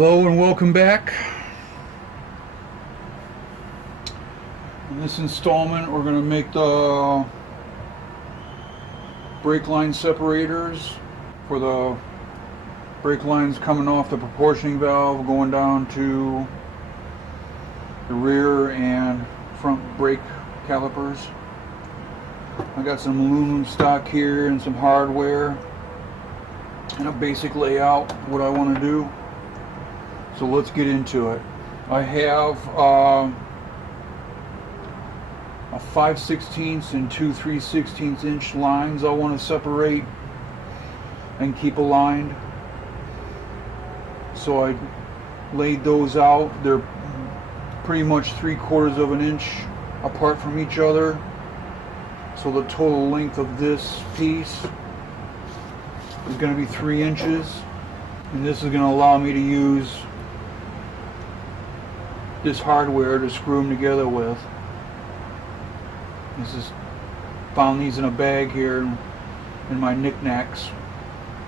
Hello and welcome back. In this installment we're going to make the brake line separators for the brake lines coming off the proportioning valve going down to the rear and front brake calipers. I got some aluminum stock here and some hardware and a basic layout what I want to do. So let's get into it. I have a 5/16 and two 3/16 inch lines I want to separate and keep aligned. So I laid those out. They're pretty much 3/4 of an inch apart from each other. So the total length of this piece is going to be 3 inches. And this is going to allow me to use this hardware to screw them together with. Found these in a bag here in my knickknacks.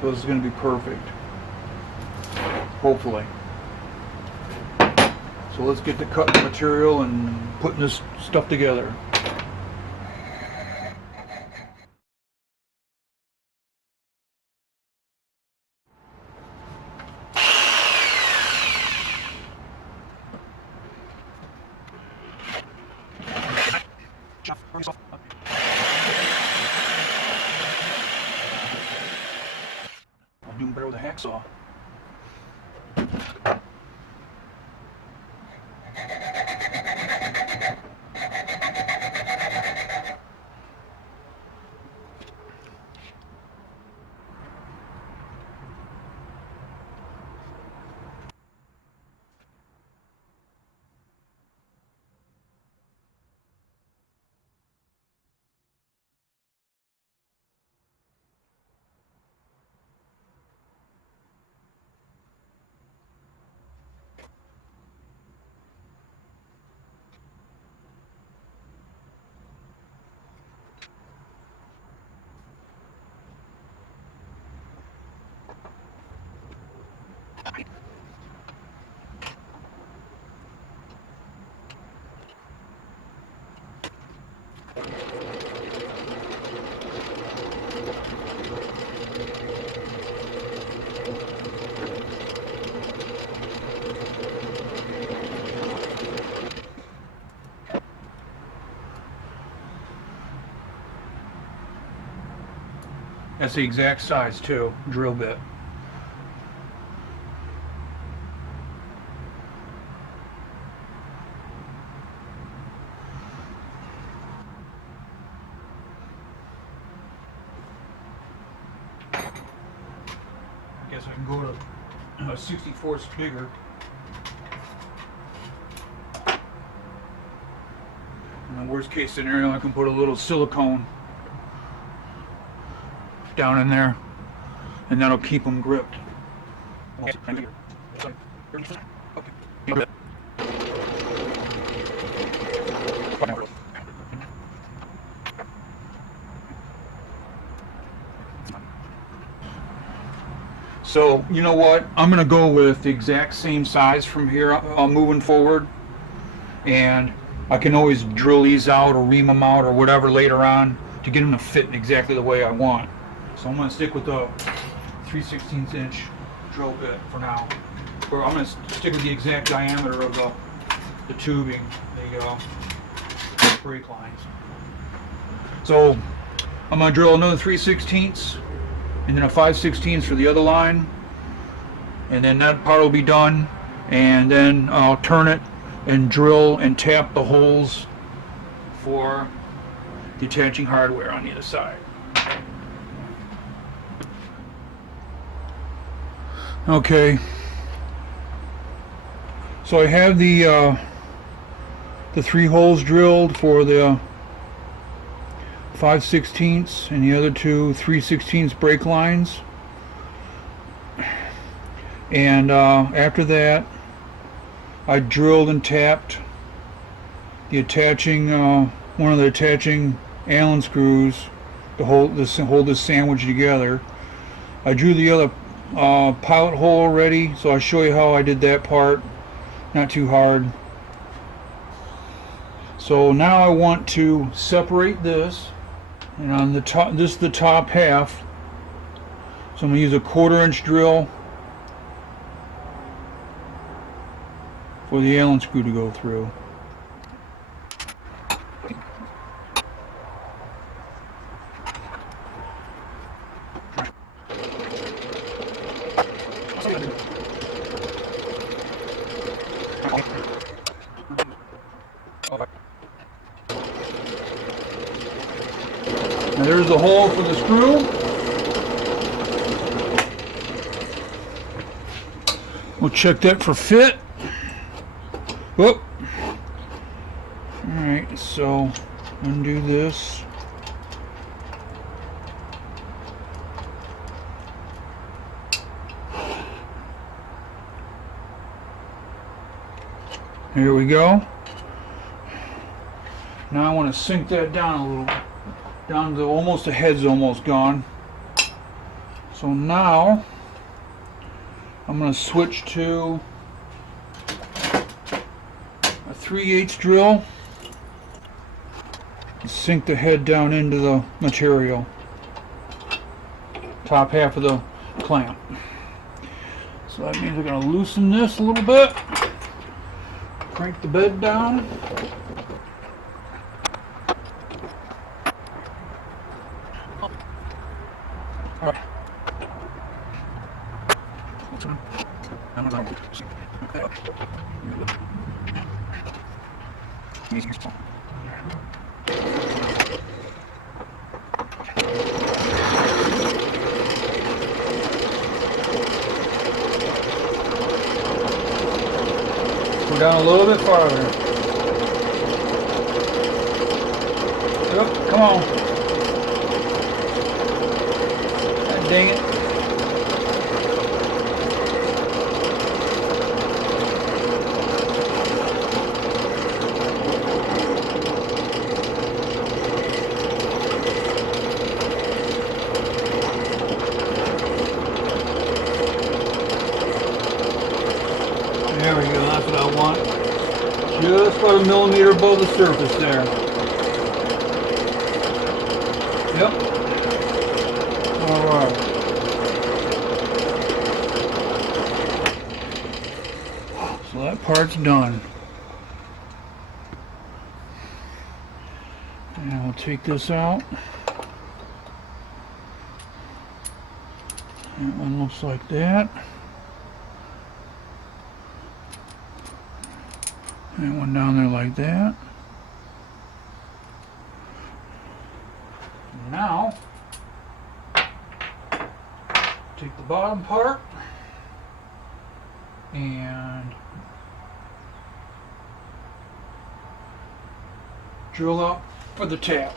So this is going to be perfect. Hopefully. So let's get to cutting the material and putting this stuff together. I'm doing better with a hacksaw. That's the exact size too, drill bit. I guess I can go to a 64th bigger. In the worst case scenario, I can put a little silicone down in there, and that'll keep them gripped. So, you know what? I'm going to go with the exact same size from here moving forward, and I can always drill these out or ream them out or whatever later on to get them to fit in exactly the way I want. So I'm going to stick with the 3/16 inch drill bit for now. Or I'm going to stick with the exact diameter of the tubing, the brake lines. So I'm going to drill another 3/16 and then a 5/16 for the other line. And then that part will be done. And then I'll turn it and drill and tap the holes for the attaching hardware on the other side. Okay, so I have the 3 holes drilled for the 5/16 and the other 2 3/16 brake lines, and after that I drilled and tapped the attaching one of the attaching Allen screws to hold this sandwich together. I drew the other pilot hole already, so I'll show you how I did that part. Not too hard. So now I want to separate this, and on the top, this is the top half. So I'm going to use a 1/4-inch drill for the Allen screw to go through. Now there's the hole for the screw. We'll check that for fit. Whoop. Alright, so undo this. Here we go. Now I want to sink that down a little, down to almost the head's almost gone. So now I'm going to switch to a 3/8 drill and sink the head down into the material, top half of the clamp. So that means we're going to loosen this a little bit, crank the bed down. Go down a little bit farther. Yep, come on. God dang it. There we go, that's what I want. Just about a millimeter above the surface there. Yep. Alright. So that part's done. And we'll take this out. That one looks like that. And one down there like that. Now, take the bottom part and drill up for the tap.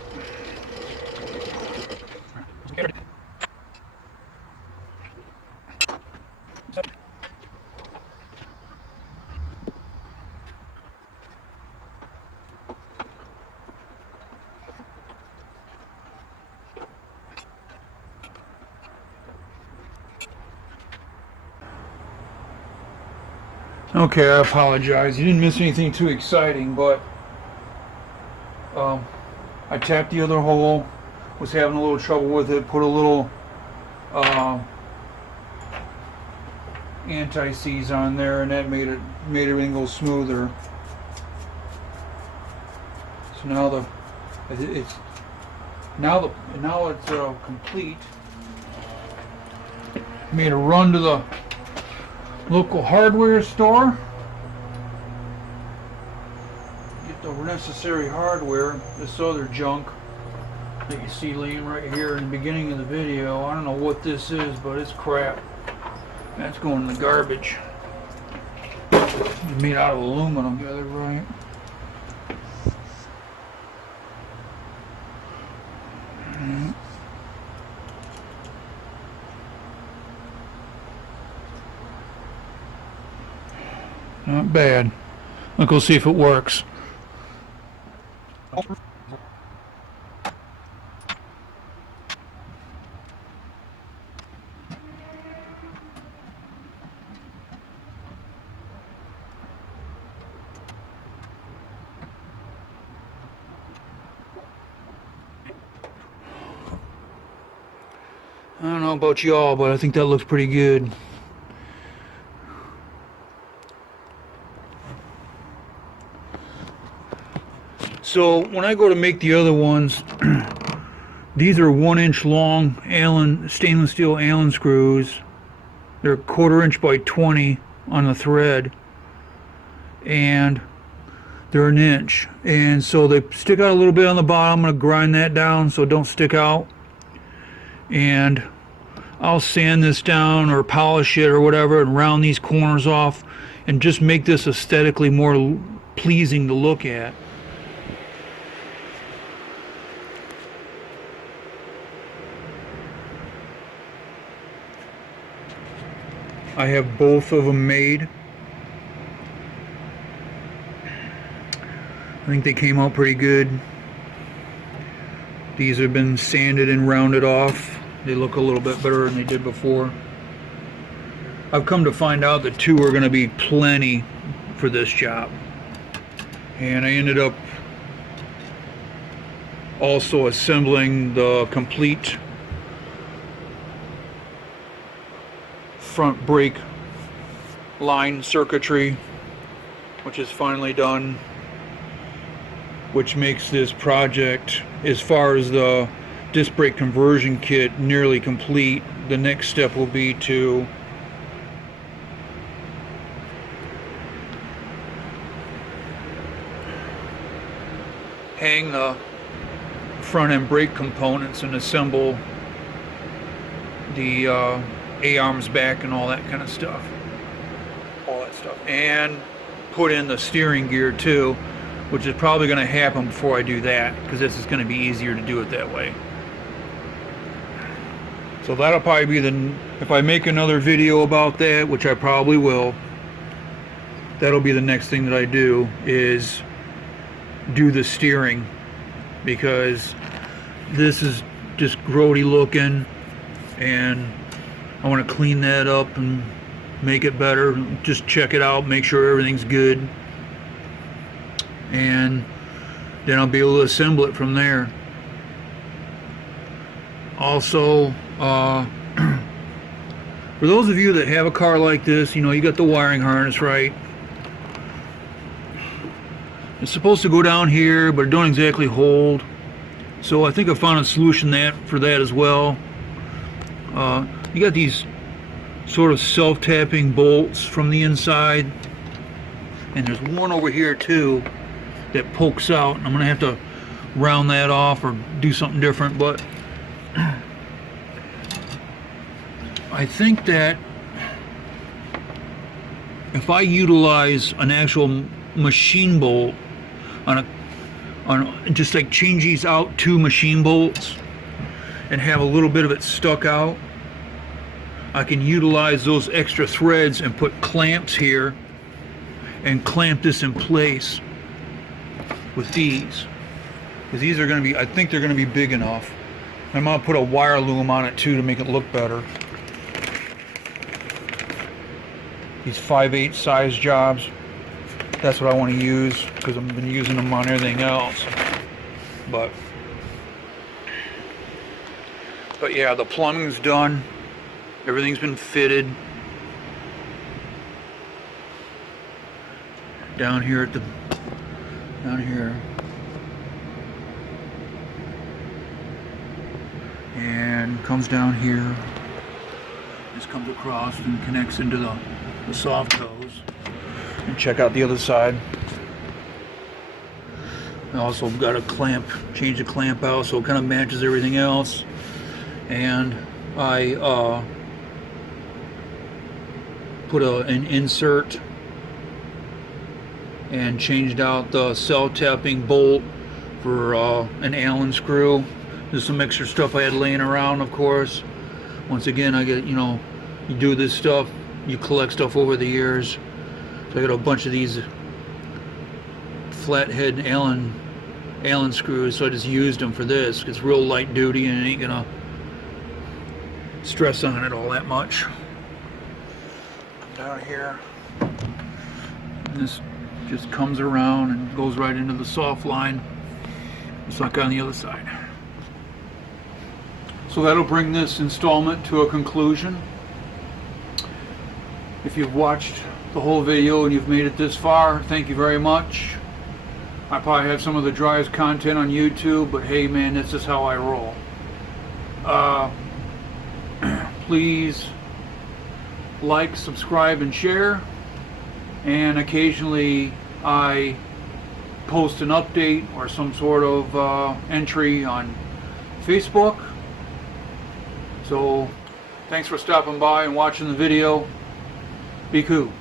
Okay, I apologize. You didn't miss anything too exciting, but I tapped the other hole, was having a little trouble with it, put a little anti-seize on there, and that made everything go smoother. So now it's complete. Made a run to the local hardware store, get the necessary hardware. This other junk that you see laying right here in the beginning of the video, I don't know what this is, but it's crap. That's going in the garbage. It's made out of aluminum. Got it right. Not bad. Look, we'll see if it works. don't know about y'all, but I think that looks pretty good. So when I go to make the other ones, these are 1 inch long Allen stainless steel Allen screws. They're 1/4 inch by 20 on the thread, and they're 1 inch. And so they stick out a little bit on the bottom. I'm going to grind that down so it don't stick out. And I'll sand this down or polish it or whatever and round these corners off and just make this aesthetically more pleasing to look at. I have both of them made. I think they came out pretty good. These have been sanded and rounded off. They look a little bit better than they did before. I've come to find out that 2 are going to be plenty for this job. And I ended up also assembling the complete front brake line circuitry, which is finally done, which makes this project, as far as the disc brake conversion kit, nearly complete. The next step will be to hang the front end brake components and assemble the A-arms back and all that kind of stuff. And put in the steering gear too, which is probably going to happen before I do that, because this is going to be easier to do it that way. So that'll probably be if I make another video about that, which I probably will, that'll be the next thing that I do, is do the steering, because this is just grody looking, and I want to clean that up and make it better. Just check it out, make sure everything's good, and then I'll be able to assemble it from there. Also, for those of you that have a car like this, you know, you got the wiring harness, right? It's supposed to go down here, but it don't exactly hold. So I think I found a solution for that as well. You got these sort of self-tapping bolts from the inside, and there's one over here too that pokes out. I'm gonna have to round that off or do something different, but I think that if I utilize an actual machine bolt on just like change these out 2 machine bolts and have a little bit of it stuck out, I can utilize those extra threads and put clamps here and clamp this in place with these, because these are going to be, I think they're going to be big enough. I'm going to put a wire loom on it too to make it look better. These 5/8 size jobs, that's what I want to use, because I've been using them on everything else. But yeah, the plumbing's done. Everything's been fitted. Down here and comes down here. This comes across and connects into the soft toes. And check out the other side. I also got a clamp, change the clamp out so it kind of matches everything else. And I put an insert and changed out the self-tapping bolt for an Allen screw. There's some extra stuff I had laying around, of course. Once again, I get, you know, you do this stuff, you collect stuff over the years. So I got a bunch of these flathead Allen screws, so I just used them for this. It's real light duty and it ain't gonna stress on it all that much. Down here, and this just comes around and goes right into the soft line, just like on the other side. So that'll bring this installment to a conclusion. If you've watched the whole video and you've made it this far, thank you very much. I probably have some of the driest content on YouTube, but hey man, this is how I roll. Please like, subscribe, and share. And occasionally I post an update or some sort of entry on Facebook. So thanks for stopping by and watching the video. Be cool.